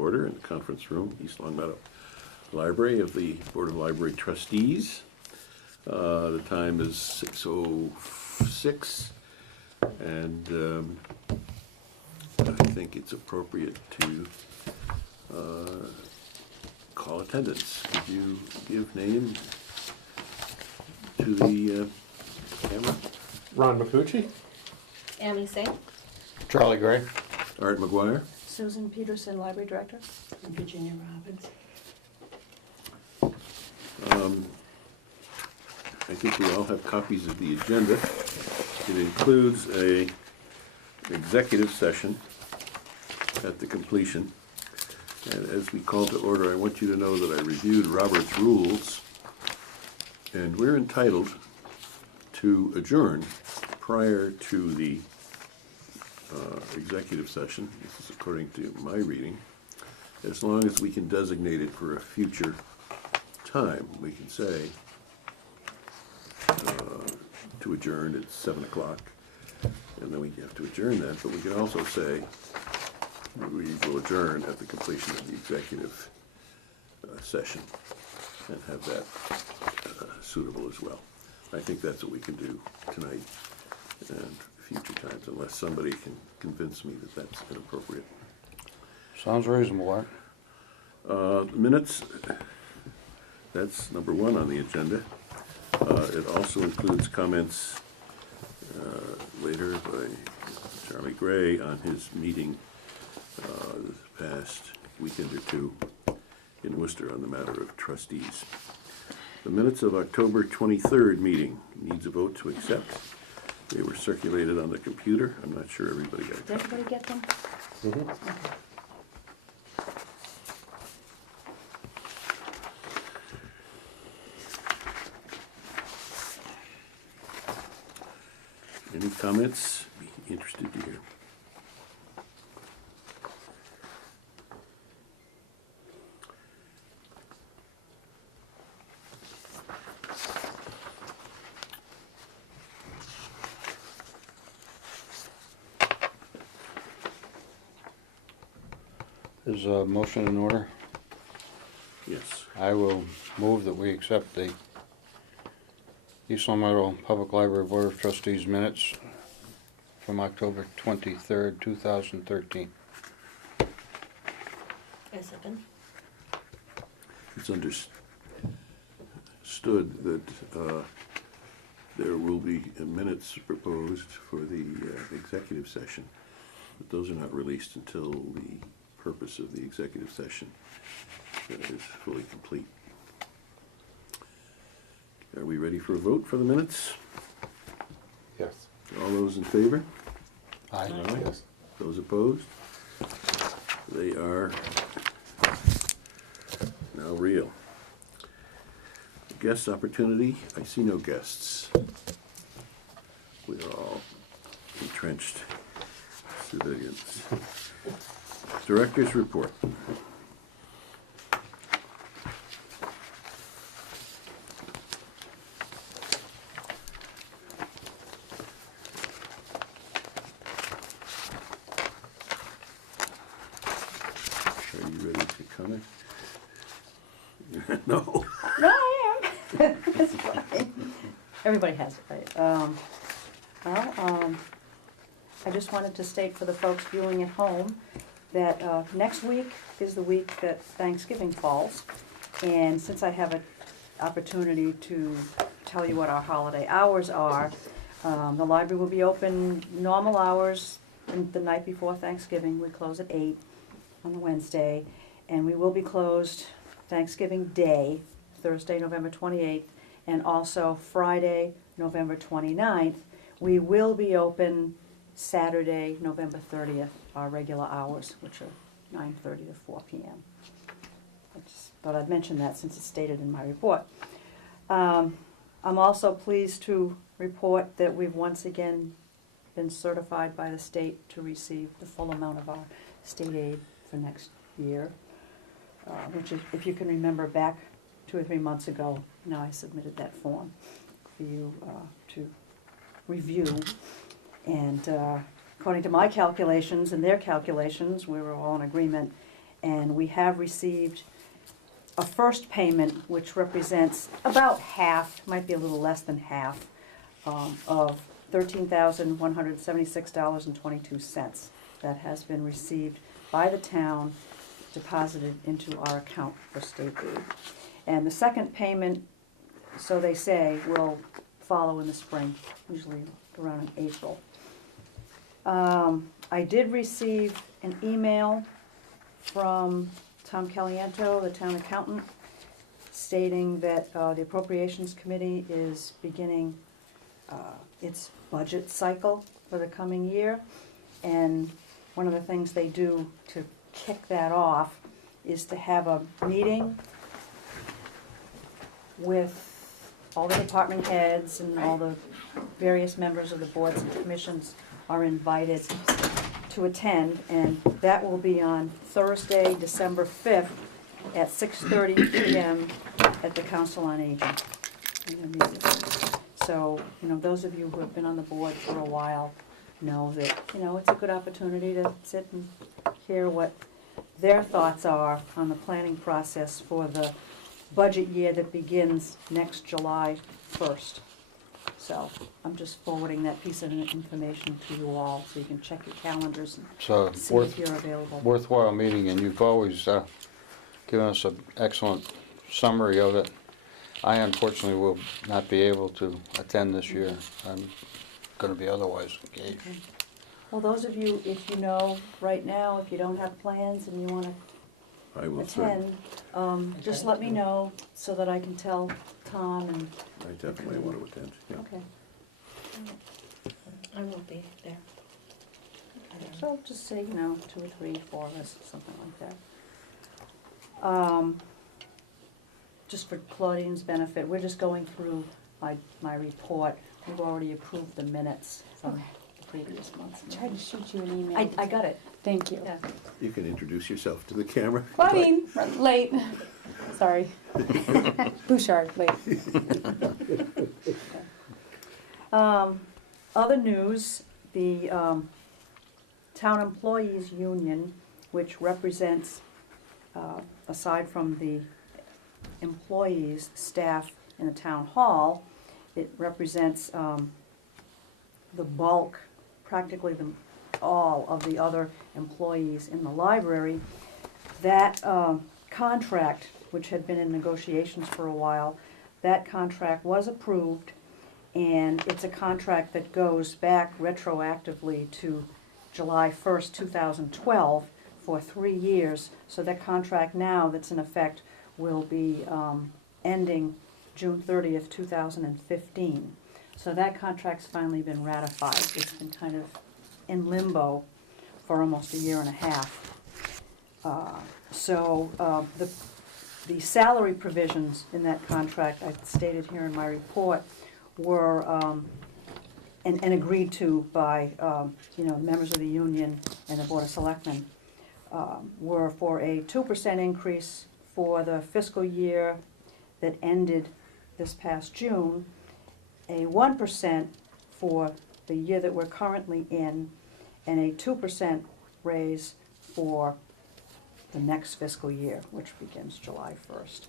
order in the conference room, East Long Meadow Library of the Board of Library Trustees. The time is 6:06, and I think it's appropriate to call attendance. Could you give name to the camera? Ron McCucci. Amy Singh. Charlie Gray. Art McGuire. Susan Peterson, Library Director. And Virginia Robbins. I think we all have copies of the agenda. It includes a executive session at the completion. And as we call to order, I want you to know that I reviewed Robert's rules, and we're entitled to adjourn prior to the executive session. This is according to my reading. As long as we can designate it for a future time, we can say to adjourn at 7 o'clock, and then we have to adjourn that, but we can also say we will adjourn at the completion of the executive session and have that suitable as well. I think that's what we can do tonight and future times, unless somebody can convince me that that's inappropriate. Sounds reasonable, Art. Minutes, that's number one on the agenda. It also includes comments later by Charlie Gray on his meeting this past weekend or two in Worcester on the matter of trustees. The minutes of October 23rd meeting needs a vote to accept. They were circulated on the computer. I'm not sure everybody got a Did copy. everybody get them? Mm-hmm. Okay. Any comments? Be interested to hear. Is a motion in order? Yes. I will move that we accept the East Long Meadow Public Library Board of Trustees minutes from October 23rd, 2013. A second. It's understood that there will be minutes proposed for the executive session, but those are not released until the purpose of the executive session is fully complete. Are we ready for a vote for the minutes? Yes. All those in favor? Aye. Yes. Those opposed? They are now real. Guest opportunity, I see no guests. We are all entrenched civilians. Director's report. Are you ready to comment? No. No, I am. It's fine. Everybody has it, right? I just wanted to state for the folks viewing at home that next week is the week that Thanksgiving falls. And since I have an opportunity to tell you what our holiday hours are, the library will be open normal hours the night before Thanksgiving. We close at 8 on the Wednesday. And we will be closed Thanksgiving Day, Thursday, November 28th, and also Friday, November 29th. We will be open Saturday, November 30th, our regular hours, which are 9:30 to 4 p.m. I just thought I'd mention that since it's stated in my report. I'm also pleased to report that we've once again been certified by the state to receive the full amount of our state aid for next year, which is, if you can remember back 2 or 3 months ago, now I submitted that form for you to review. And according to my calculations and their calculations, we were all in agreement, And we have received a first payment, which represents about half, might be a little less than half, of $13,176.22 that has been received by the town, deposited into our account for state aid. And the second payment, so they say, will follow in the spring, usually around April. I did receive an email from Tom Caliento, the town accountant, stating that the Appropriations Committee is beginning its budget cycle for the coming year. And one of the things they do to kick that off is to have a meeting with all the department heads and all the various members of the boards and commissions are invited to attend, and that will be on Thursday, December 5th at 6:30 p.m. at the Council on Aging. So, those of you who have been on the board for a while know that, it's a good opportunity to sit and hear what their thoughts are on the planning process for the budget year that begins next July 1st. So I'm just forwarding that piece of information to you all, so you can check your calendars So and see if you're available. worthwhile meeting, and you've always given us an excellent summary of it. I unfortunately will not be able to attend this year. I'm going to be otherwise engaged. Okay. Well, those of you, if you know right now, if you don't have plans and you want to I will attend, just let me know so that I can tell Tom and, I definitely want to attend, yeah. okay. I won't be there. So just say, 2 or 3, 4 of us, something like that. Just for Claudine's benefit, we're just going through my report. We've already approved the minutes from the previous months. I tried to shoot you an email. I got it, Thank you. yeah. You can introduce yourself to the camera. Claudine, late. Sorry. Bouchard, late. Other news, the Town Employees Union, which represents, aside from the employees, staff in the town hall, it represents the bulk, practically all of the other employees in the library. That contract, which had been in negotiations for a while, that contract was approved, and it's a contract that goes back retroactively to July 1st, 2012 for 3 years. So that contract now that's in effect will be ending June 30th, 2015. So that contract's finally been ratified. It's been kind of in limbo for almost a year and a half. The salary provisions in that contract, I stated here in my report, were and agreed to by members of the union and the Board of Selectmen, were for a 2% increase for the fiscal year that ended this past June, a 1% for the year that we're currently in, and a 2% raise for the next fiscal year, which begins July 1st.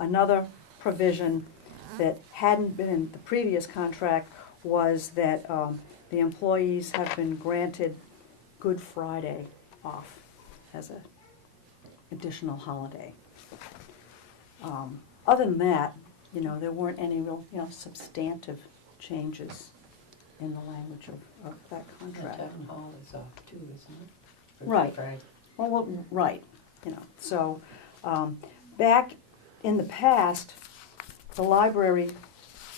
Another provision that hadn't been in the previous contract was that the employees have been granted Good Friday off as an additional holiday. Other than that, there weren't any real, substantive changes in the language of that contract. Town hall is off too, isn't it? For Right. Friday. Well, right, so, back in the past, the library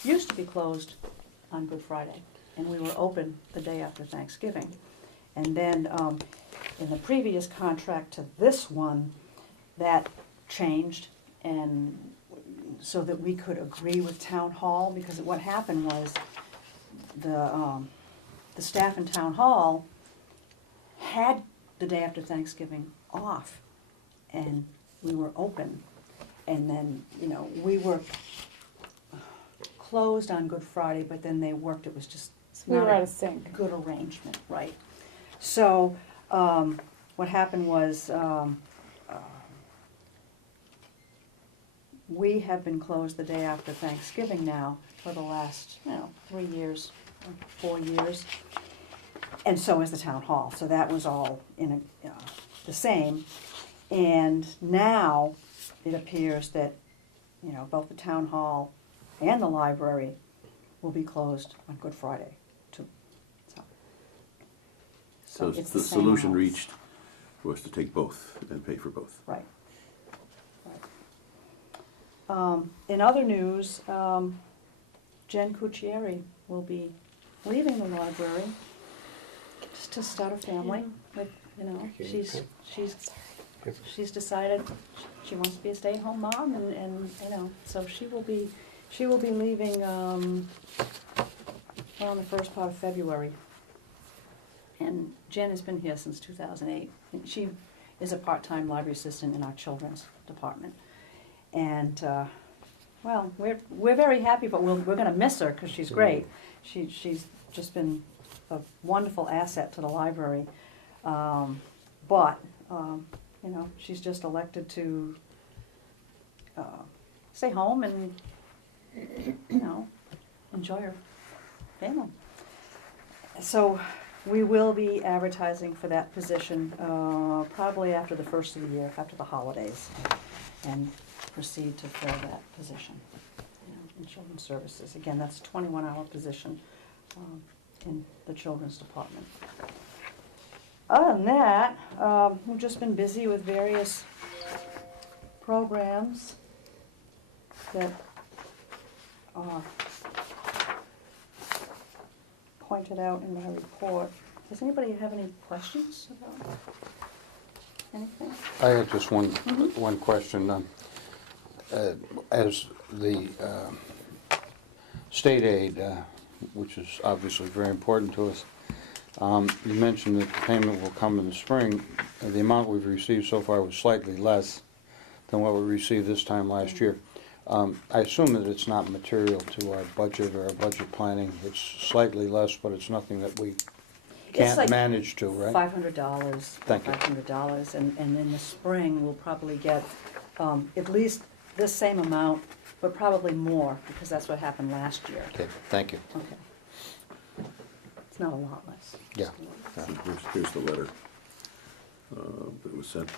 used to be closed on Good Friday, and we were open the day after Thanksgiving. And then, in the previous contract to this one, that changed, and so that we could agree with Town Hall, because what happened was, the staff in Town Hall had the day after Thanksgiving off, and we were open. And then, we were closed on Good Friday, but then they worked, it was just We not were a out of sync. good arrangement, right? So, what happened was, we have been closed the day after Thanksgiving now for the last, 3 years, 4 years. And so is the town hall, so that was all the same. And now it appears that, both the town hall and the library will be closed on Good Friday too. So it's the same solution amounts. reached was to take both and pay for both. Right. In other news, Jen Cucchieri will be leaving the library just to start a family. With, she's decided she wants to be a stay-at-home mom, and so she will be leaving around the first part of February. And Jen has been here since 2008. And she is a part-time library assistant in our children's department. And, well, we're very happy, but we're going to miss her because she's great. She's just been a wonderful asset to the library. But, she's just elected to stay home and, enjoy her family. So we will be advertising for that position probably after the first of the year, after the holidays, and proceed to fill that position in children's services. Again, that's a 21-hour position in the children's department. Other than that, we've just been busy with various programs that are pointed out in my report. Does anybody have any questions about anything? I had just one question. As the state aid, which is obviously very important to us, you mentioned that the payment will come in the spring. The amount we've received so far was slightly less than what we received this time last year. I assume that it's not material to our budget or our budget planning. It's slightly less, but it's nothing that we can't like manage to, right? $500. Thank you. $500, and in the spring, we'll probably get at least this same amount, but probably more, because that's what happened last year. Okay, thank you. Okay. It's not a lot less. Yeah. Here's the letter that was sent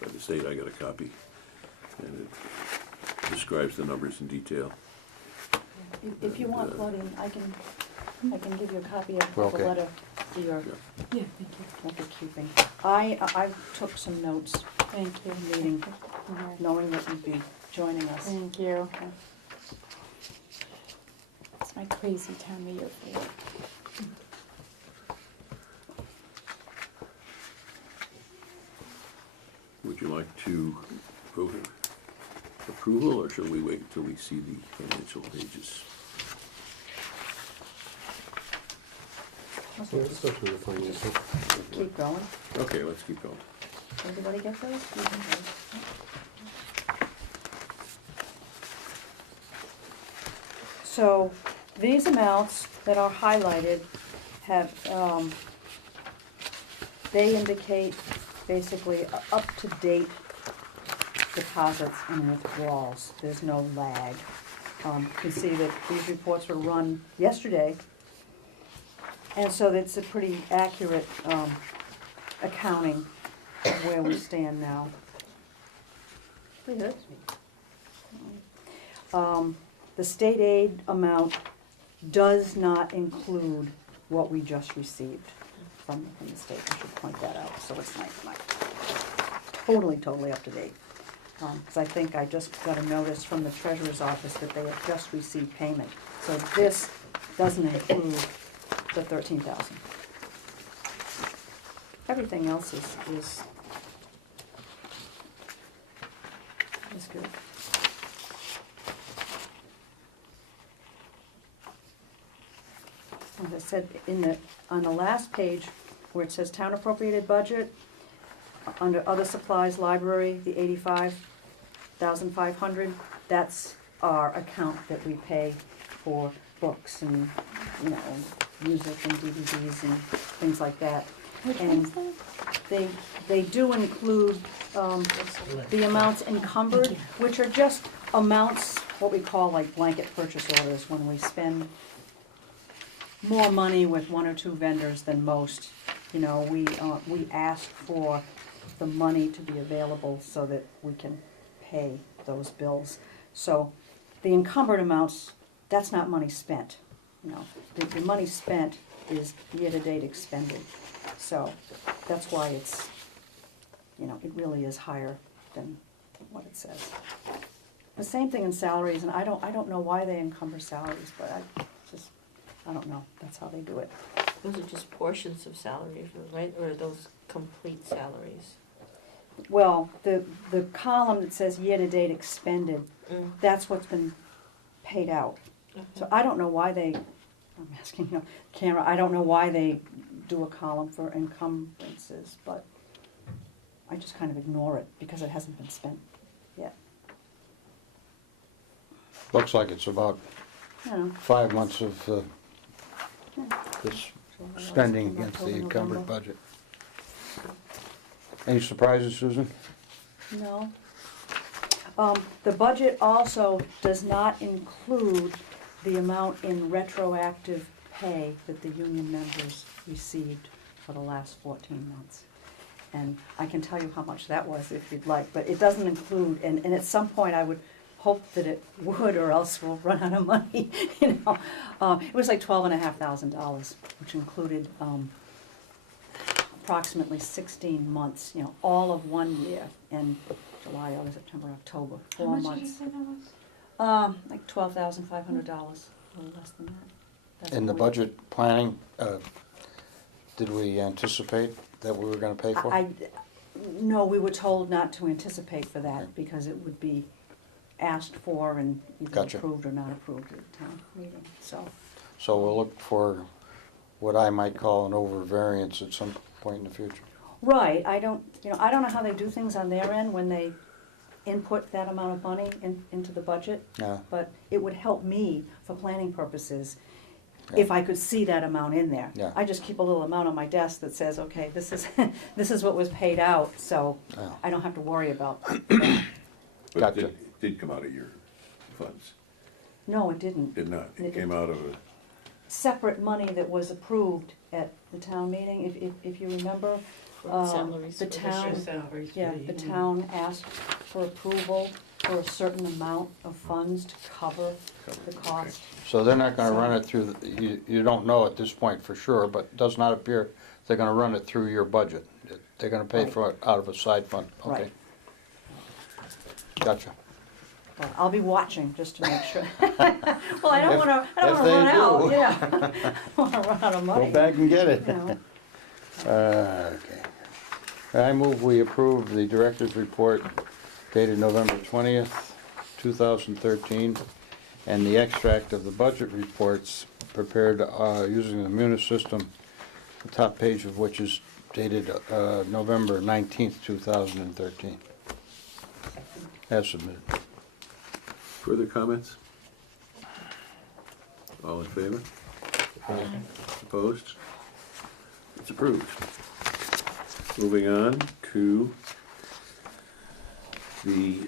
by the state. I got a copy, and it describes the numbers in detail. If you want, Claudine, I can give you a copy of Well, the okay. letter for your, Yeah, thank you. what you're keeping. I took some notes Thank you. in the meeting, Mhm. knowing that you'd be joining us. Thank you. It's my crazy time of year for work. Would you like to vote approval, or shall we wait until we see the financial pages? Yeah, let's go through the financial. Keep going. Okay, let's keep going. Everybody get those? So these amounts that are highlighted have, they indicate basically up-to-date deposits and withdrawals. There's no lag. You can see that these reports were run yesterday, and so it's a pretty accurate accounting of where we stand now. Pretty good. The state aid amount does not include what we just received from the state. I should point that out, so it's not totally up to date. Because I think I just got a notice from the treasurer's office that they have just received payment. So this doesn't include the 13,000. Everything else is good. As I said, on the last page, where it says town appropriated budget, under other supplies, library, the 85,500, that's our account that we pay for books and, music and DVDs and things like that. Which And one's that? they do include the amounts encumbered, which are just amounts, what we call like blanket purchase orders, when we spend more money with one or two vendors than most. You know, we ask for the money to be available so that we can pay those bills. So the encumbered amounts, that's not money spent, you know. The money spent is year-to-date expended. So that's why it's, you know, it really is higher than what it says. The same thing in salaries, and I don't know why they encumber salaries, but I don't know, that's how they do it. Those are just portions of salaries, right, or are those complete salaries? Well, the column that says year-to-date expended, Mm. that's what's been paid out. So I don't know why I'm asking, you know, camera, I don't know why they do a column for encumbrances, but I just kind of ignore it because it hasn't been spent yet. Looks like it's about You know, 5 months of yeah, this July, spending August, against the October, encumbered November. budget. Any surprises, Susan? No. The budget also does not include the amount in retroactive pay that the union members received for the last 14 months. And I can tell you how much that was if you'd like, but it doesn't include, and at some point I would hope that it would, or else we'll run out of money, you know. It was like $12,500, which included approximately 16 months, you know, all of 1 year, and July, August, September, October, 4 How much did you months. say that was? Like $12,500, a little less than that. That's In the what we- budget planning, did we anticipate that we were gonna pay for? No, we were told not to anticipate for that, because it would be asked for and either Gotcha. approved or not approved at the town meeting, so. So we'll look for what I might call an overvariance at some point in the future. Right, I don't know how they do things on their end when they input that amount of money into the budget, Yeah, but it would help me for planning purposes if I could see that amount in there. Yeah. I just keep a little amount on my desk that says, okay, this is, this is what was paid out, so yeah. I don't have to worry about that. But Gotcha. it did come out of your funds, No, it didn't. did not. It It- came out of a, Separate money that was approved at the town meeting, if you remember. For salaries The for this town, year. Salaries for yeah, the the union. town asked for approval for a certain amount of funds to cover the cost. So they're not gonna run it through, you don't know at this point for sure, but it does not appear they're gonna run it through your budget. They're gonna pay Right. for it out of a side fund, okay? Right. Gotcha. Well, I'll be watching just to make sure. Well, I don't If- wanna if run they out, do. yeah. I don't wanna run out of money. Go back and get it. You know. Okay. I move we approve the director's report dated November 20th, 2013, and the extract of the budget reports prepared using the Munis system, the top page of which is dated November 19th, 2013. As submitted. further comments? All in favor? Opposed? It's approved. Moving on to the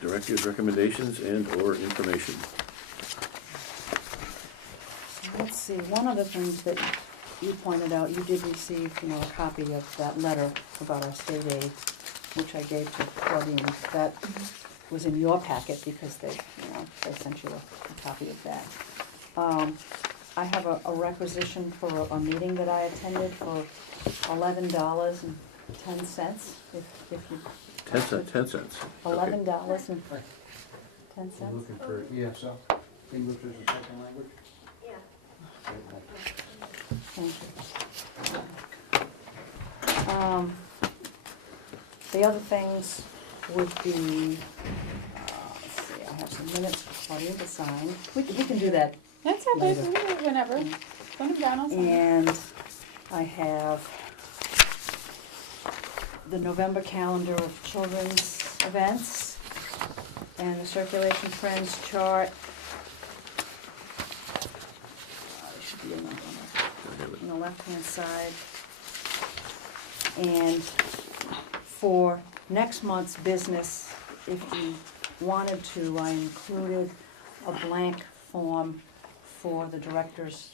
director's recommendations and/or information. Let's see, one of the things that you pointed out, you did receive, you know, a copy of that letter about our state aid, which I gave to Claudine. That was in your packet because they sent you a copy of that. I have a requisition for a meeting that I attended for $11.10, if you. 10 cents, 10 cents. Okay. $11.10. for ESL, English as a second language? Thank you. The other things would be, let's see, I have some minutes for Claudia to sign. We can do that. That's okay, Later. we can do it whenever. Put them down, I'll sign. And I have the November calendar of children's events and the circulation trends chart. It should be on the left-hand side. And for next month's business, if you wanted to, I included a blank form for the director's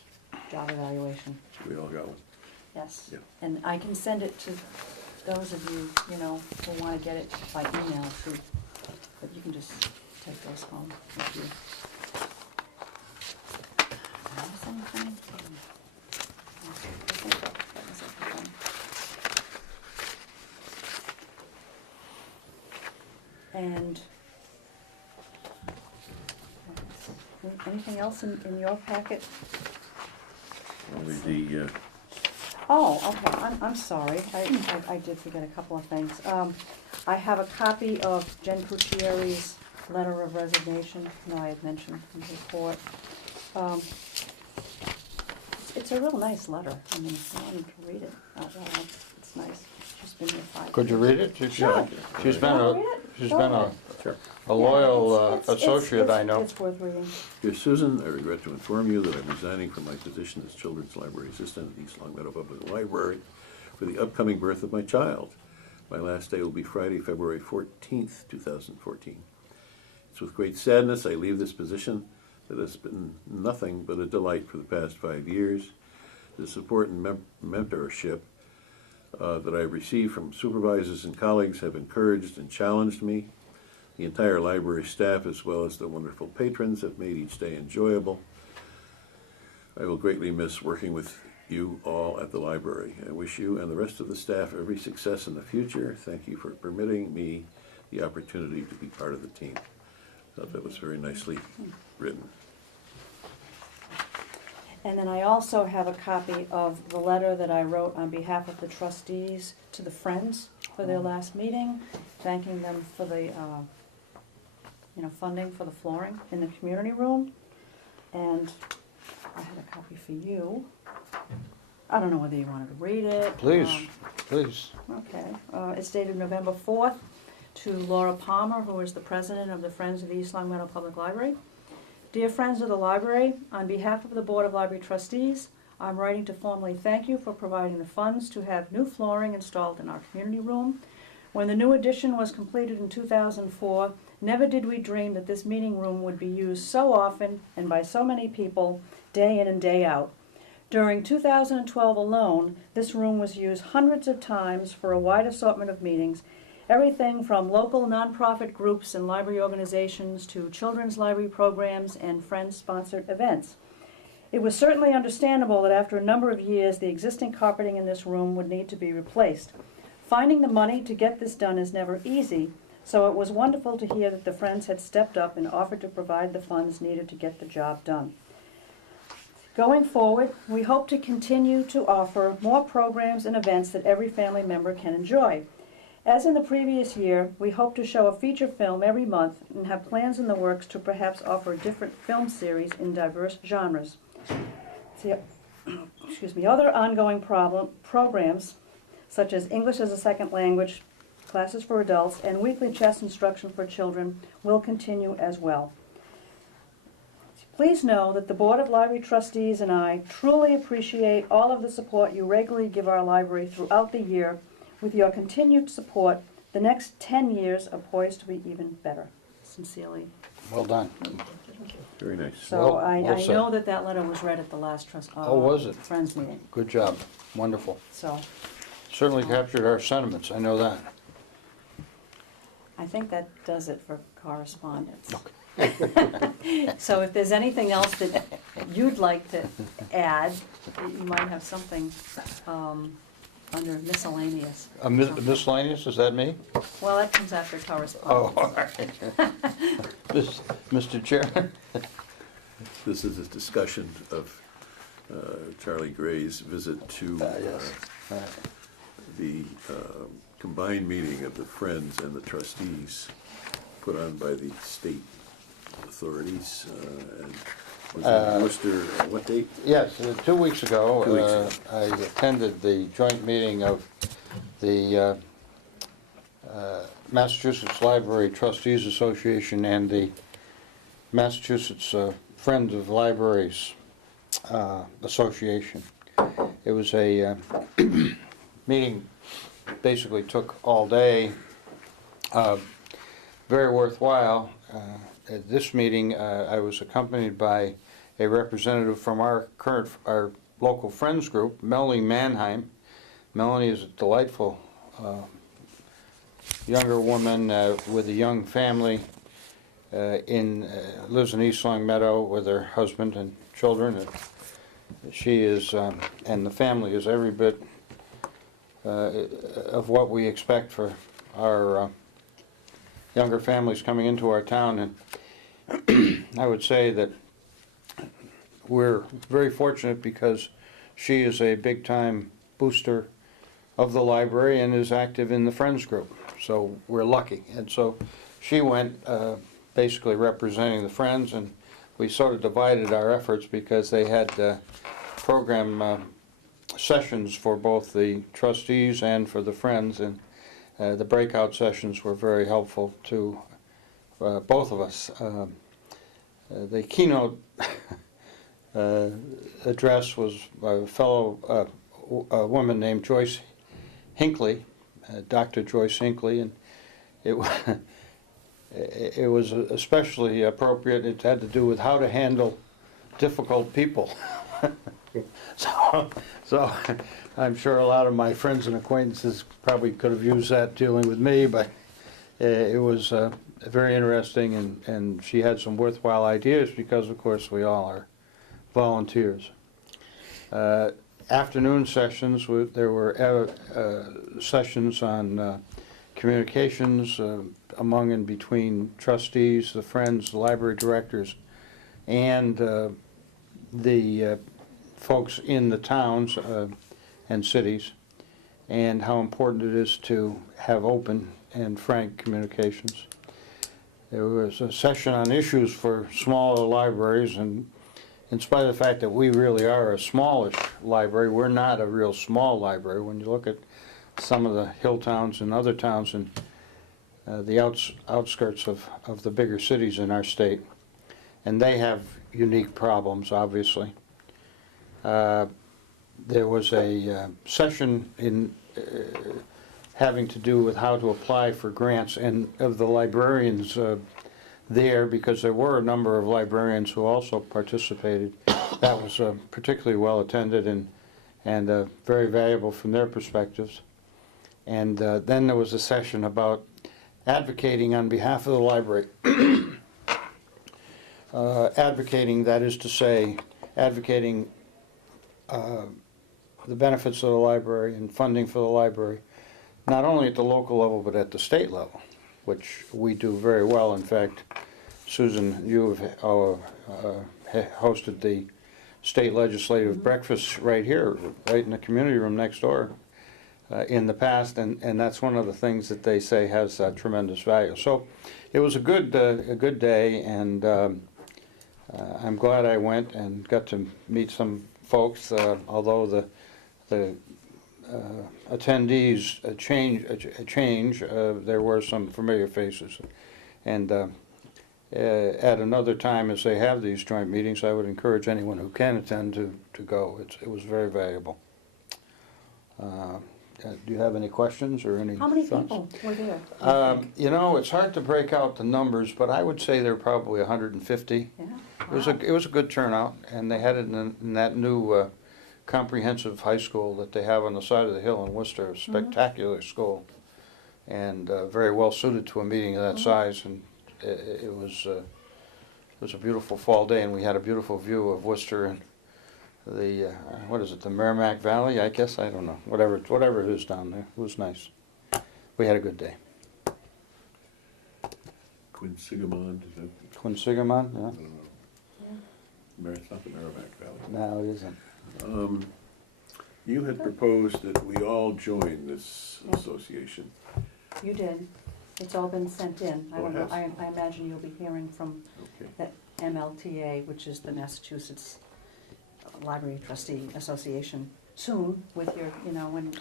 job evaluation. We all got one. Yes. Yeah. And I can send it to those of you, who want to get it by email too. But you can just take those home with you. Did I miss anything? I think that was everything. And anything else in your packet? Only the, Oh, okay, I'm sorry, I did forget a couple of things. I have a copy of Jen Cucchiari's letter of resignation, I had mentioned in the report. It's a real nice letter, I mean, if you wanted to read it out loud, it's nice. She's been here 5 years. Could you read it? Sure. She's been Wanna a, read it? she's Go been ahead. sure. a loyal Yeah, it's- associate, I know. It's worth reading. Dear Susan, I regret to inform you that I'm resigning from my position as Children's Library Assistant at East Long Meadow Public Library for the upcoming birth of my child. My last day will be Friday, February 14th, 2014. It's with great sadness I leave this position that has been nothing but a delight for the past 5 years. The support and mentorship that I've received from supervisors and colleagues have encouraged and challenged me. The entire library staff, as well as the wonderful patrons, have made each day enjoyable. I will greatly miss working with you all at the library. I wish you and the rest of the staff every success in the future. Thank you for permitting me the opportunity to be part of the team. I thought that was very nicely written. And then I also have a copy of the letter that I wrote on behalf of the trustees to the Friends for their last meeting, thanking them for the, funding for the flooring in the community room. And I had a copy for you. I don't know whether you wanted to read it. Please, please. Okay, it's dated November 4th to Laura Palmer, who is the president of the Friends of the East Long Meadow Public Library. Dear friends of the library, on behalf of the Board of Library Trustees, I'm writing to formally thank you for providing the funds to have new flooring installed in our community room. When the new addition was completed in 2004, never did we dream that this meeting room would be used so often and by so many people, day in and day out. During 2012 alone, this room was used hundreds of times for a wide assortment of meetings, everything from local nonprofit groups and library organizations to children's library programs and Friends-sponsored events. It was certainly understandable that after a number of years, the existing carpeting in this room would need to be replaced. Finding the money to get this done is never easy, so it was wonderful to hear that the Friends had stepped up and offered to provide the funds needed to get the job done. Going forward, we hope to continue to offer more programs and events that every family member can enjoy. As in the previous year, we hope to show a feature film every month and have plans in the works to perhaps offer a different film series in diverse genres. Other ongoing programs, such as English as a second language, classes for adults, and weekly chess instruction for children, will continue as well. Please know that the Board of Library Trustees and I truly appreciate all of the support you regularly give our library throughout the year. With your continued support, the next 10 years are poised to be even better. Sincerely. Well done. Very nice. So Well I said. know that letter was read at the last Oh, was it? Friends meeting. Good job. Wonderful. So Certainly captured our sentiments, I know that. I think that does it for correspondence. Okay. So if there's anything else that you'd like to add, you might have something under miscellaneous. Miscellaneous, is that me? Well, that comes after Oh, correspondence. all right. Mr. Chairman? This is a discussion of Charlie Gray's visit to Yes. All right. the combined meeting of the Friends and the Trustees put on by the state authorities. And was in Worcester, what date? Yes, 2 weeks ago, 2 weeks ago. I attended the joint meeting of the Massachusetts Library Trustees Association and the Massachusetts Friends of Libraries Association. It was a meeting basically took all day. Very worthwhile. At this meeting, I was accompanied by a representative from our local friends group, Melanie Mannheim. Melanie is a delightful younger woman with a young family. Lives in East Long Meadow with her husband and children. She is, and the family is every bit of what we expect for our younger families coming into our town. And I would say that we're very fortunate because she is a big-time booster of the library and is active in the Friends group. So we're lucky. And so she went basically representing the Friends, and we sort of divided our efforts because they had program sessions for both the trustees and for the Friends, and the breakout sessions were very helpful to both of us. The keynote address was by a woman named Joyce Hinckley, Dr. Joyce Hinckley, and it was especially appropriate. It had to do with how to handle difficult people. So I'm sure a lot of my friends and acquaintances probably could have used that dealing with me, but it was very interesting, and she had some worthwhile ideas because, of course, we all are volunteers. Afternoon sessions, there were sessions on communications among and between trustees, the Friends, the library directors, and the folks in the towns and cities, and how important it is to have open and frank communications. There was a session on issues for smaller libraries, and in spite of the fact that we really are a smallish library, we're not a real small library. When you look at some of the hill towns and other towns in the outskirts of the bigger cities in our state, and they have unique problems, obviously. There was a session in having to do with how to apply for grants, and of the librarians there, because there were a number of librarians who also participated. That was particularly well attended and very valuable from their perspectives. And then there was a session about advocating on behalf of the library. Advocating, that is to say, advocating the benefits of the library and funding for the library, not only at the local level but at the state level, which we do very well. In fact, Susan, you have hosted the state legislative breakfast right here, right in the community room next door in the past, and that's one of the things that they say has tremendous value. So it was a good day, and I'm glad I went and got to meet some folks, although the attendees change, there were some familiar faces. And at another time, as they have these joint meetings, I would encourage anyone who can attend to go. It was very valuable. Do you have any questions or any How many thoughts? people were there? You know, it's hard to break out the numbers, but I would say there were probably 150. Yeah. It was a good turnout, and they had it in that new comprehensive high school that they have on the side of the hill in Worcester, a spectacular school, and very well suited to a meeting of that size. And it was a beautiful fall day, and we had a beautiful view of Worcester and the what is it, the Merrimack Valley? I guess, I don't know, whatever it is down there. It was nice. We had a good day. Quinsigamond, is that? Quinsigamond, yeah. I don't know. It's not the Merrimack Valley. No, it isn't. You had proposed that we all join this Yeah. association. You did. It's all been sent in. I Oh, it don't know, has? I imagine you'll be hearing from Okay. the MLTA, which is the Massachusetts Library Trustee Association, soon with your, when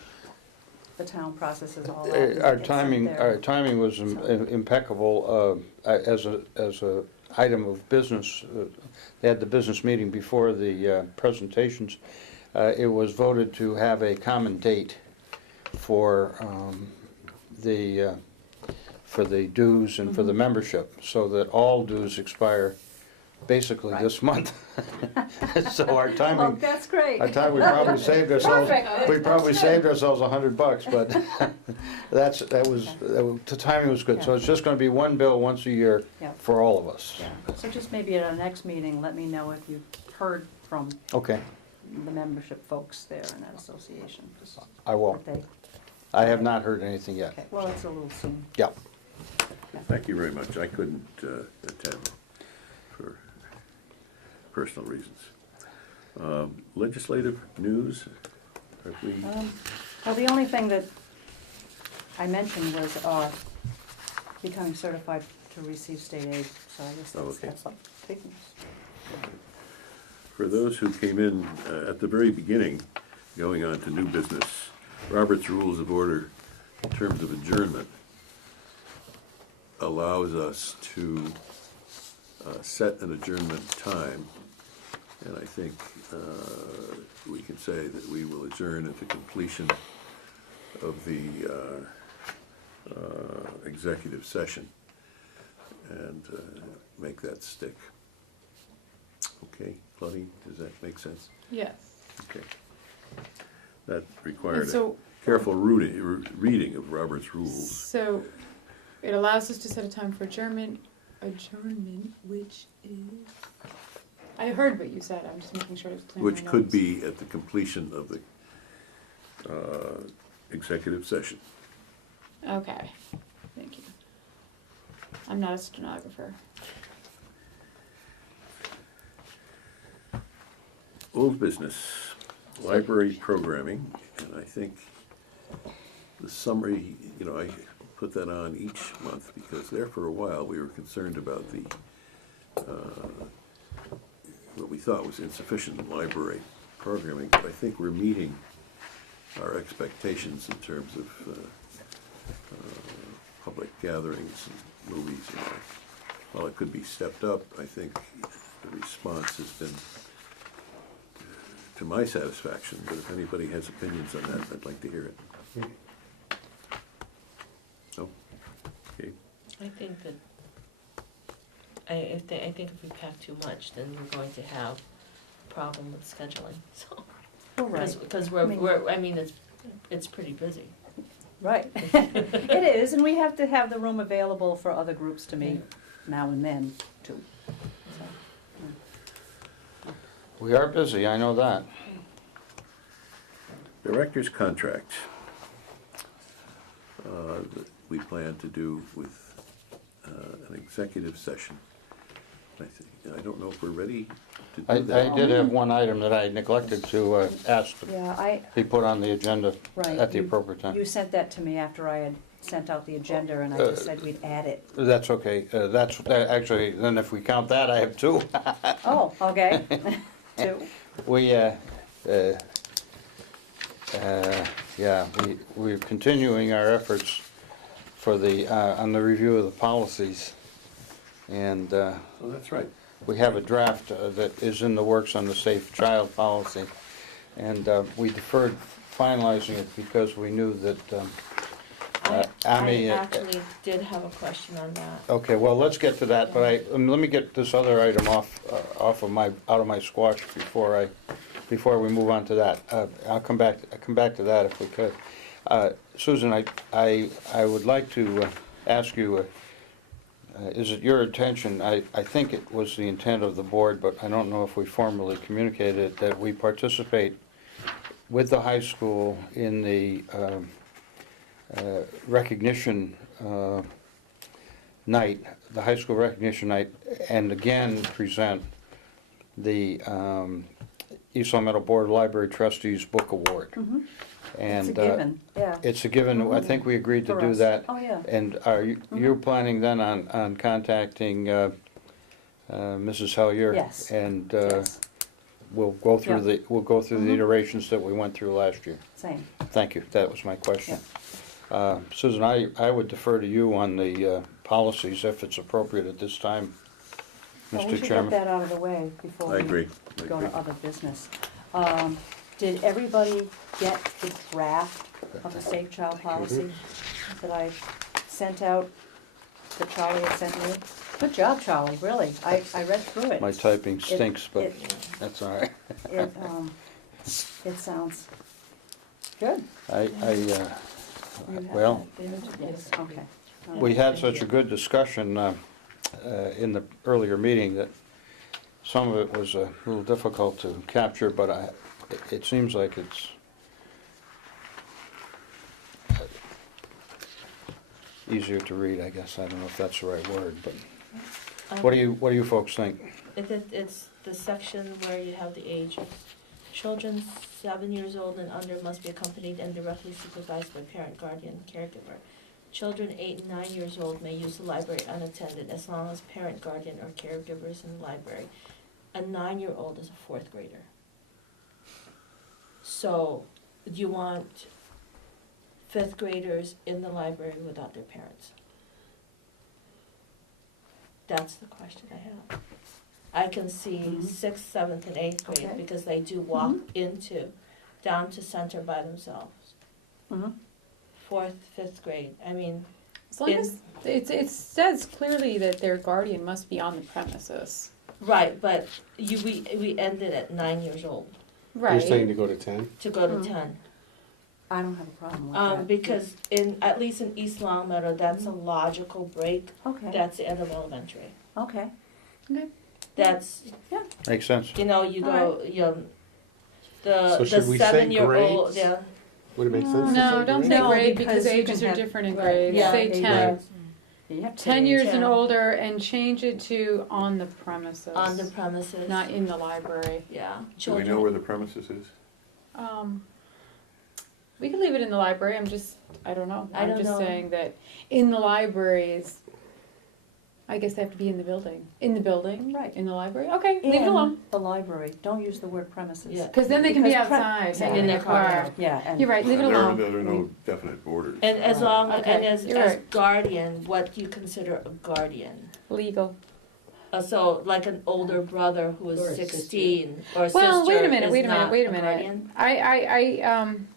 the town processes all that. Our It's sent there. timing was impeccable. As a item of business, they had the business meeting before the presentations. It was voted to have a common date for the dues and for the membership, so that all dues expire basically this month. So our Oh, timing, that's great. we probably saved ourselves, Perfect. we probably saved ourselves $100, but the timing was good. So Yeah. it's just gonna be one bill once a year Yeah. for all of us. Yeah. So just maybe at our next meeting, let me know if you've heard from Okay, the membership folks there in that association. just I will. what they- I have not heard anything yet. Okay, well, it's a little soon. Yeah. Thank you very much. I couldn't attend for personal reasons. Legislative news, have we, Well, the only thing that I mentioned was becoming certified to receive state aid, so I guess Oh, okay. that's a big news. for those who came in at the very beginning, going on to new business, Robert's Rules of Order in terms of adjournment allows us to set an adjournment time. And I think we can say that we will adjourn at the completion of the executive session and make that stick. Okay, Claudine, does that make sense? Yes. Okay. That required And a so, careful reading of Robert's rules. so it allows us to set a time for adjournment, which is, I heard what you said, I'm just making sure it's clear in Which my could notes. be at the completion of the executive session. Okay, thank you. I'm not a stenographer. Old business, library programming, and I think the summary, I put that on each month because there for a while we were concerned about the what we thought was insufficient library programming, but I think we're meeting our expectations in terms of public gatherings and movies. While it could be stepped up, I think the response has been to my satisfaction, but if anybody has opinions on that, I'd like to hear it. Oh, okay. I think that, I think if we pack too much, then we're going to have a problem with scheduling, so. Oh, right. Because it's pretty busy. Right. It is, and we have to have the room available for other groups to meet now and then, too. So, We are busy, I know that. Director's contract. That we plan to do with an executive session. I don't know if we're ready to I do that. did have one item that I neglected to ask to Yeah, be put on the agenda right. at the appropriate time. You sent that to me after I had sent out the agenda, and I just said we'd add it. That's okay. That's, actually, then if we count that, I have two. Oh, okay. Two. We're continuing our efforts for on the review of the policies. And Oh, that's right. we have a draft that is in the works on the safe child policy. And we deferred finalizing it because we knew that, I Amy. actually did have a question on that. Okay, well, let's get to that, but let me get this other item out of my squash before we move on to that. I'll come back to that if we could. Susan, I would like to ask you, is it your intention, I think it was the intent of the board, but I don't know if we formally communicated it, that we participate with the high school in the recognition night, the high school recognition night, and again present the East Long Meadow Board of Library Trustees Book Award. Mm-hmm. And It's a given, yeah. it's a given. I think we agreed to For do us. that. Oh, yeah. And are you're planning then on contacting Mrs. Hellier? Yes. And Yes, we'll go through Yeah. the iterations that we went through last year. same. Thank you, that was my question. Susan, I would defer to you on the policies if it's appropriate at this time, Well, we Mr. should Chairman. get that out of the way before I we agree. go to other business. Did everybody get the draft of the Safe Child policy that I sent out, that Charlie had sent me. Good job, Charlie, really. I read through it. My typing stinks, but it- that's all right. It sounds good. Well, Yes, okay. we had such a good discussion in the earlier meeting that some of it was a little difficult to capture, but it seems like it's easier to read, I guess. I don't know if that's the right word, but what do you folks think? It's the section where you have the age of children 7 years old and under must be accompanied and directly supervised by parent, guardian, caregiver. Children 8 and 9 years old may use the library unattended as long as parent, guardian, or caregiver is in the library. A 9-year-old is a 4th grader. So, do you want 5th graders in the library without their parents? That's the question I have. I can see Mhm. 6th, 7th, and 8th grade Okay. because they do walk down to center by themselves. Mhm. 4th, 5th grade, I mean, As long as it says clearly that their guardian must be on the premises. right, but we ended at 9 years old Right. You're saying to go to 10? to go to Mhm. 10. I don't have a problem with that. Because at least in East Long Meadow, that's a logical break. Okay, That's the end of elementary. okay. That's, Makes sense. you know, you go, the So should we say 7-year-old, grades? yeah. Would it make sense to No, say don't say grade? No, grade because because you ages can are have- different in right, grades. yeah, Say they 10. You have to- 10 years and Yeah. older and change it to on the premises. On the premises. Not in the library. Yeah. Do we Children. know where the premises is? We could leave it in the library, I don't know. I I'm don't just know. saying that in the libraries, I guess they have to be in the building. In the building? Right. In the library? Okay, leave it alone. In the library, don't use the word premises. Yeah. Because then they can be Because outside, yeah. in their car. Yeah, and. You're right, leave it There are alone. no definite borders. And as Right. long, Okay, and as you're right. guardian, what do you consider a guardian? Legal. So like an older brother who Or is a sister. 16 or sister Well, wait a minute, is wait a minute, not wait a a minute. guardian?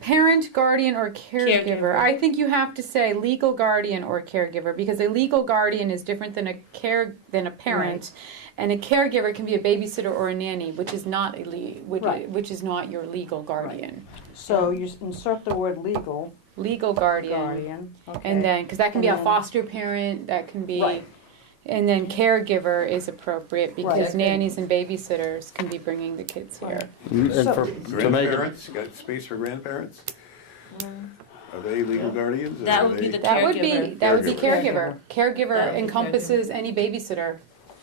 Parent, guardian, or caregiver. Caregiver. I think you have to say legal guardian or caregiver because a legal guardian is different than a parent, and a caregiver can be a babysitter or a nanny, which is not Right. which is not your legal guardian. So you insert the word legal, Legal guardian, guardian, okay. and then because that can be And a then- foster parent, that can be. Right. And then caregiver is appropriate because Right. nannies and babysitters can be bringing the kids here. And So- to make it, Grandparents, got space for grandparents? Are they legal guardians? or That are would be they- the That would be Caregiver. caregiver. That Caregiver would be encompasses any babysitter.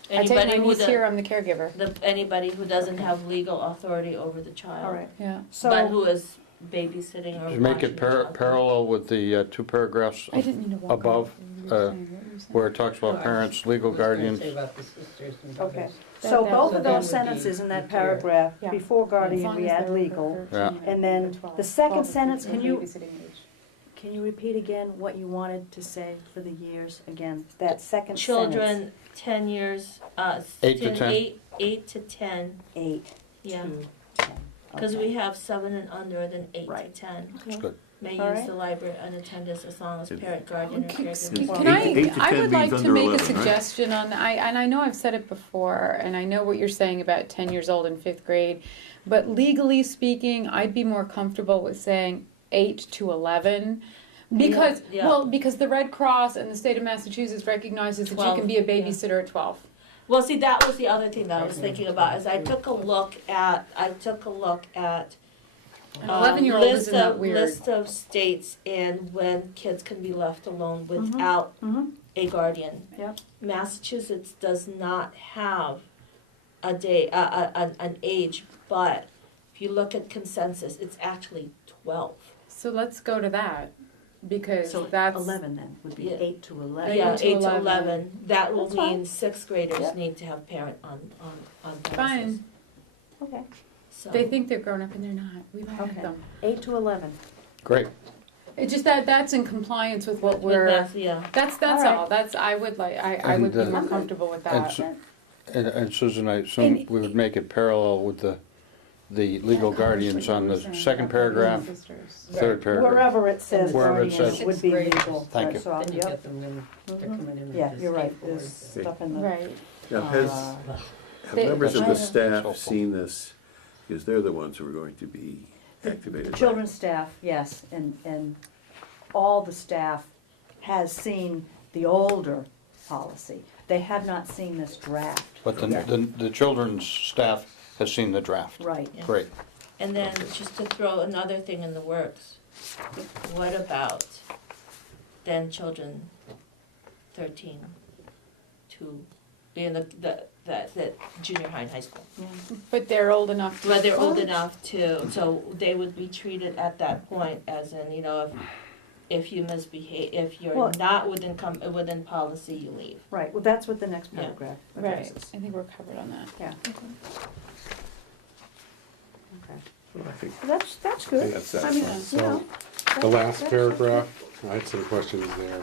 I take Anybody my who niece the, here, I'm the caregiver. anybody who doesn't have legal authority over the child. All right, Yeah. But so, who is babysitting or to make watching it the child. parallel with the 2 paragraphs I didn't mean to walk above, off. You were saying what you were saying. where it talks about parents, legal guardians. Say about the sisters and okay. brothers. So That- both that of would those be sentences in that the care. paragraph, Yeah. before As guardian, long we as add they're legal. over Yeah. 13 And then or 12. the second 12 is sentence, the can you- babysitting age. Can you repeat again what you wanted to say for the years again? That second sentence. Children 10 years, 8 to 10. 8 to 10, 8 yeah. to 10. Because Okay. we have 7 and under, then 8 Right. to 10. That's good. May All use right. the library unattended as long as It- parent, guardian, or Can caregiver. can I, 8 to I 10 would like means to under make a 11, right? suggestion on, and I know I've said it before, and I know what you're saying about 10 years old in 5th grade, but legally speaking, I'd be more comfortable with saying 8 to 11. Because, Yeah. well, because the Red Cross and the state of Massachusetts recognizes that you 12, can be a yeah. babysitter at 12. Well, see, that was the other thing that I was thinking about, is I took a look at, An 11-year-old isn't that weird. list of states and when kids can be left alone without Mhm. a guardian. Yep. Massachusetts does not have an age, but if you look at consensus, it's actually 12. So let's go to that, because So that's. 11 then, would be Yeah. 8 to 11. Yeah, 8 8 to to 11. 11. That will That's fine. mean 6th graders Yep. need to have parent on premises. Fine. Okay, So. They think they're grown up and they're not. We laugh Okay. at them. 8 to 11. Great. It's just that's in compliance with what With we're. that, yeah. That's All right. all. That's I would like. I would be And, more comfortable with and that. Su- And Susan, I assume And- we would make it parallel with the the legal guardians on the second paragraph, third paragraph. Wherever it says Wherever it guardian, says- it would be Sixth legal. Thank you. So, Then you yep. get them when they're coming in. Yeah, with you're the right, skateboards. there's stuff in the. Right. Now, have They- members of I the don't- staff Helpful. seen this? Because they're the ones who are going to be activated. by it. Children's staff, yes, and all the staff has seen the older policy. They have not seen this draft. But yet. the children's staff has seen the draft. Right. Yeah. Great. And then just to throw another thing in the works, what about then children 13 to be in the junior high and high school? Yeah. But they're old enough to. But they're old vote? enough to, so they would be treated at that point as in, you know, if you misbehave, if you're Well- not within policy, you leave. Right, well, that's what the next Yeah. paragraph Right, addresses. I think we're covered on that. Yeah. Okay. Well, I think Well, that's good. That's I mean, satisfying. you know, The that- last that's- paragraph, I had some questions there.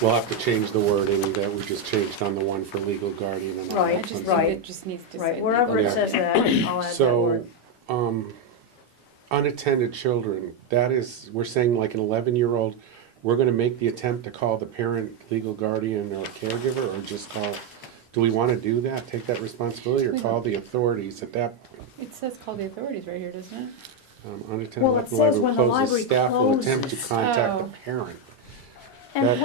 We'll have to change the wording that we just changed on the one for legal guardian and all Right, I that just fun think right. it just needs to say. Right, wherever it Yeah. says that, I'll add that So, word. unattended children, that is, we're saying like an 11-year-old, we're gonna make the attempt to call the parent, legal guardian, or caregiver, or just call, do we wanna do that, take that responsibility, or We call the authorities at that point? It says call the authorities right here, doesn't it? Unattended Well, it library says when the closes, library staff will attempt to closes. contact the Oh. parent. And that-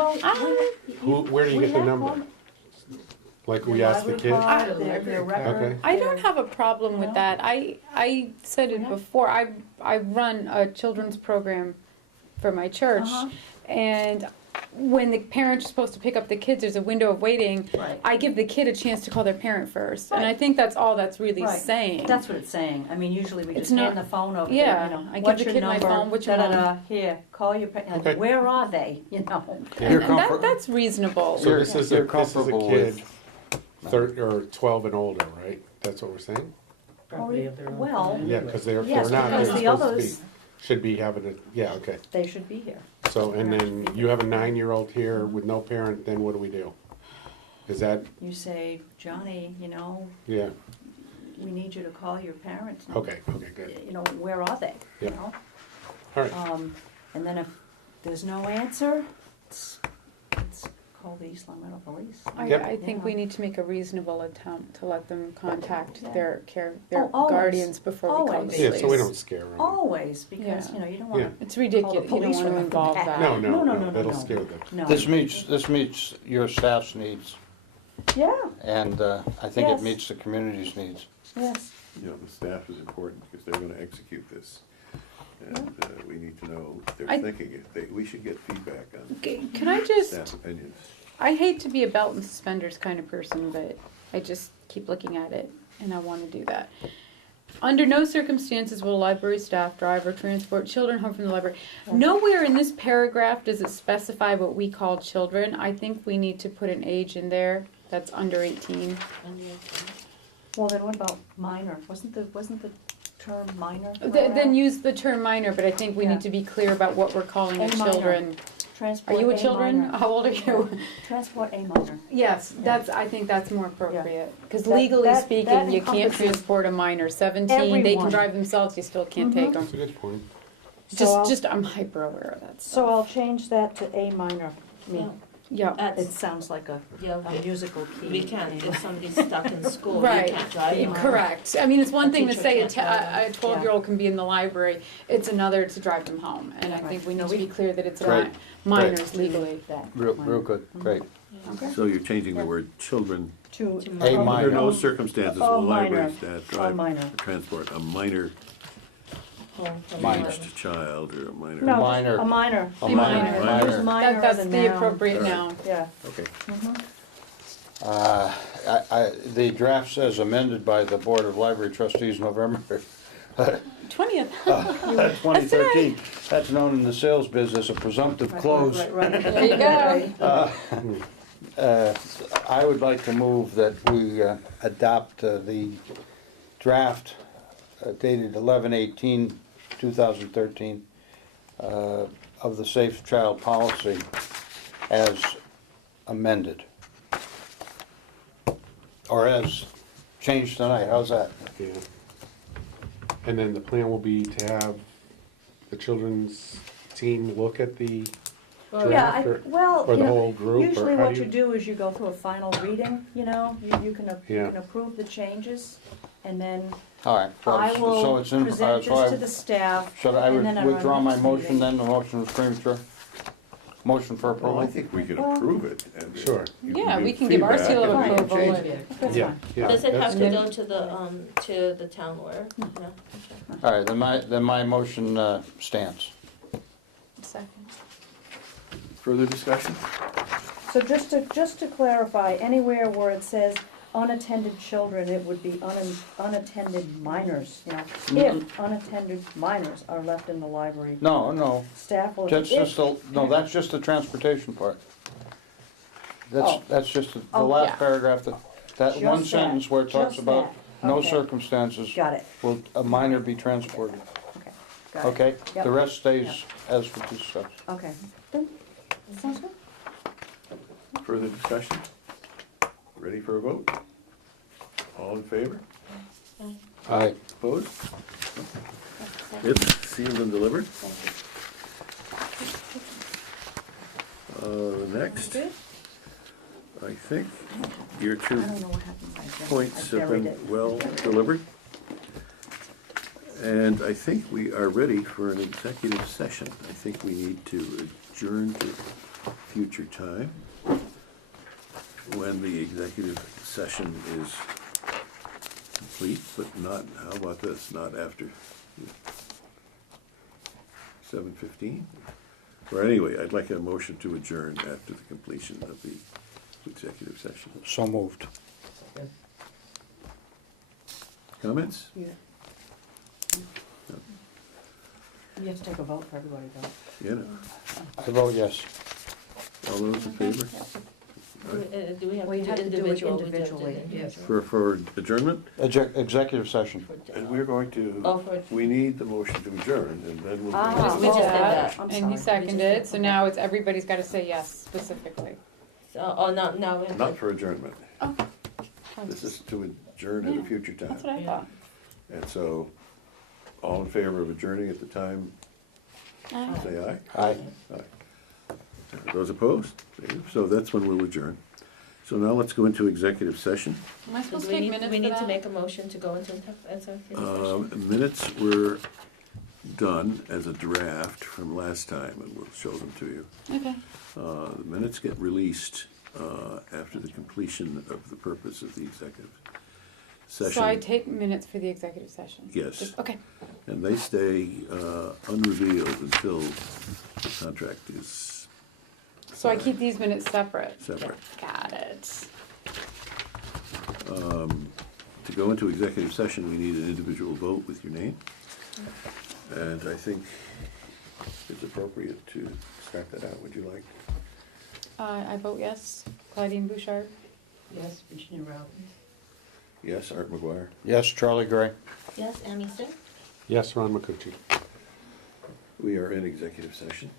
well, Where do you we get the have number? one- Like we asked the library kid? card, Oh, their library record, Okay. I their- don't have a problem with No? that. I said it Yeah. before. I run a children's program for my church, Uh-huh. and when the parents are supposed to pick up the kids, there's a window of waiting. Right. I give the kid a chance to call their parent first, and I Right. think that's all that's really Right. saying. That's what it's saying. I mean, usually we It's just hand not- the phone over. yeah, You know, I give what's the your kid my number? phone, what's your Da-da-da, here, call your, Okay. where are they, you know? You're And that, comfort- that's reasonable. So You're- this is you're a comfortable kid, with- or 12 and older, right? That's what we're saying? Probably of their own Well- kind Yeah, anyway. because they're Yes, not, they're because the supposed to others, be, should be having a, yeah, okay. they should be here. So, and then you have a 9-year-old here with no parent, then what do we do? Is that, You say, Johnny, you know, yeah, we need you to call your parents. okay, good. You know, where are they, you Yeah. know? All right, And then if there's no answer, it's call the East Long Meadow Police. Yep. I think we need to make a reasonable attempt to let them contact Yeah. their Oh, always. guardians before we call the Always. yeah, so we police. don't scare them. Always, because, Yeah. you know, you don't Yeah. want It's ridiculous. You don't police want to right off the involve bat. that. No, No, no, no, that'll no. scare them. no. This meets your staff's needs, Yeah, and I think it Yes. meets the community's needs. yes. You know, the staff is important because they're gonna execute this. And we need to know their I- thinking. We should get feedback on Can I just, staff opinions. I hate to be a belt and suspenders kind of person, but I just keep looking at it and I want to do that. Under no circumstances will library staff drive or transport children home from the library. Nowhere in this paragraph does it specify what we call children. I think we need to put an age in there that's under 18. Well, then what about minor? Wasn't the term minor? Then use the term minor, but I think we Yeah. need to be clear about what we're calling A a minor. children. Are Transport you a A children? minor. How old are you? Transport A minor. Yes, I think that's more appropriate, because That- legally that speaking, you can't encompasses transport a minor. 17, they can everyone. drive themselves, you still can't take them. That's a good point. So I'll- I'm hyper aware of that So stuff. I'll change that to A minor. Me. Yeah, It That's, sounds like a yeah, musical key. we can't, if somebody's stuck in school, you right, can't drive them. correct. I mean, it's one A thing to teacher say can't drive a 12-year-old can be in the library, it's another to drive them home. And I Right. think we No, need to we- be clear that it's Right. minors legally. That Real minor. good, great. Okay. So you're changing the word children. To. To A Under minor. no circumstances Oh, will library minor. staff Oh, drive minor. or transport a minor Home from Minor. home. aged child or a minor. No, Minor. a minor. A minor. Minor. Use minor That's as a the noun. appropriate Right. noun. Yeah. Okay. The draft says amended by the Board of Library Trustees November 20th. 2013. That's known in the sales business as a presumptive Right, close. right. There you go. I would like to move that we adopt the draft dated 11/18/2013 of the Safe Child Policy as amended. Or as changed tonight, how's that? Yeah. And then the plan will be to have the children's team look at the Well, Yeah, draft, or well, or you the know, whole group, or usually how what do you do is you go through a final reading, you know, you can, you Yeah. can approve the changes, and then All right. I so will it's in- present so I- this to the staff. Should I and then at our withdraw my next motion meeting- then? The motion was premature? Motion for Well, I approval? think we could Well- approve it. And Sure. you Yeah, we give can give our feedback seal of and we can approval. change and- it. That's Yeah, fine. yeah. Does it that's have to good. go to the town lawyer? No, okay. All right, then my motion stands. Second. Further discussion? So just to clarify, anywhere where it says unattended children, it would be unattended minors, you know? If unattended minors are left in the library, No, staff will. that's if- just that's just the transportation part. Oh. That's just the Oh, last yeah. paragraph, that Just one that, sentence where it talks just about that. no Okay. circumstances Got it, will a minor be transported, okay, got it. okay? Yep. The rest stays as we discussed. Okay, then, sounds good. Further discussion? Ready for a vote? All in favor? Aye. Opposed? It's sealed and delivered. Next, Good. I think your I two don't know what happened. I points have buried been it. well delivered. And I think we are ready for an executive session. I think we need to adjourn to future time when the executive session is complete, but not, how about this, not after 7:15? Or anyway, I'd like a motion to adjourn after the completion of the executive session. So moved. Comments? Yeah. You have to take a vote for everybody, though. You know, I vote yes. all those in favor? Do we have We to have do to do it individual? individually. Yes. For adjournment? Executive session. And we're going to, Oh, for, we need the motion to adjourn, and then we'll. Ah, go to we just did that. I'm And you sorry. seconded it, so now it's, everybody's gotta say yes specifically. so, no, we have Not to, for adjournment. Oh. This is to adjourn at a Yeah, future time. That's what I Yeah. thought. And so, all in favor of adjourning at the time, say aye. Aye. Those opposed? So that's when we'll adjourn. So now let's go into executive session. Am I supposed do to we take need, minutes we for need to that? make a motion to go into executive session? Minutes were done as a draft from last time, and we'll show them to you. Okay. The minutes get released after the completion of the purpose of the executive session. So I take minutes for the executive session? Yes. Just- Okay. And they stay unrevealed until the contract is So I keep these minutes separate? separate. Got it. To go into executive session, we need an individual vote with your name. And I think it's appropriate to start that out. Would you like? I vote yes. Claudine Bouchard? Yes, Virginia Robbins. Yes, Art McGuire. Yes, Charlie Gray. Yes, Amy Singh? Yes, Ron McCucci. We are in executive session.